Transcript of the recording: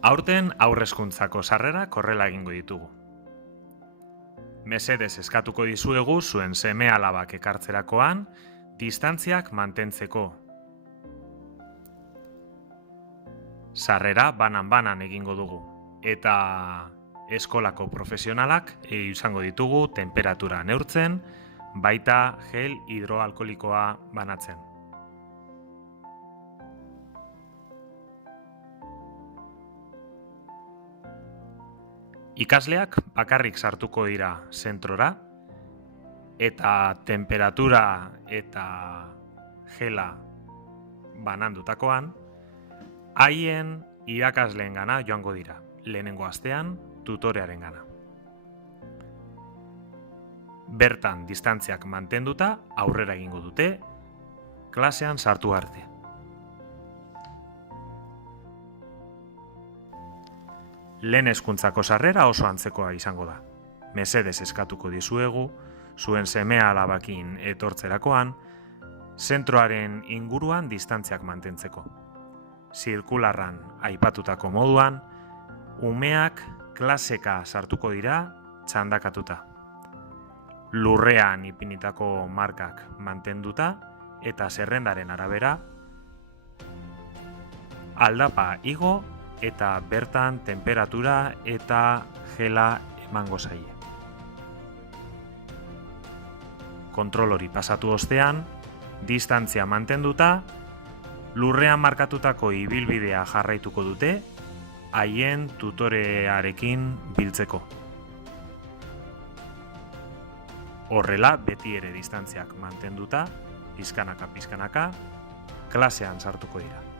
Aurten haurreskuntzako sarrerak horrela egingo ditugu. Mesedez eskatuko dizuegu zuen seme-alabak ekartzerakoan distantziak mantentzeko. Sarrera banan-banan egingo dugu eta eskolako profesionalak izango ditugu temperatura neurtzen, baita gel hidroalkoholikoa banatzen. Ikasleak bakarrik sartuko dira zentrora eta temperatura eta gela banandutakoan haien irakasleengana joango dira, lehenengo astean tutorearengana. Bertan distantziak mantenduta aurrera egingo dute, klasean sartu arte. Lehen hezkuntzako sarrera oso antzekoa izango da. Mesedez eskatuko dizuegu, zuen seme-alabakin etortzerakoan, zentroaren inguruan distantziak mantentzeko. Zirkularran aipatutako moduan, umeak klaseka sartuko dira txandakatuta. Lurrean ipinitako markak mantenduta eta zerrendaren arabera, aldapa igo eta bertan temperatura eta gela emango zaie. Kontrol hori pasatu ostean, distantzia mantenduta, lurrean markatutako ibilbidea jarraituko dute, haien tutorearekin biltzeko. Horrela, beti ere distantziak mantenduta, pizkanaka, klasean sartuko dira.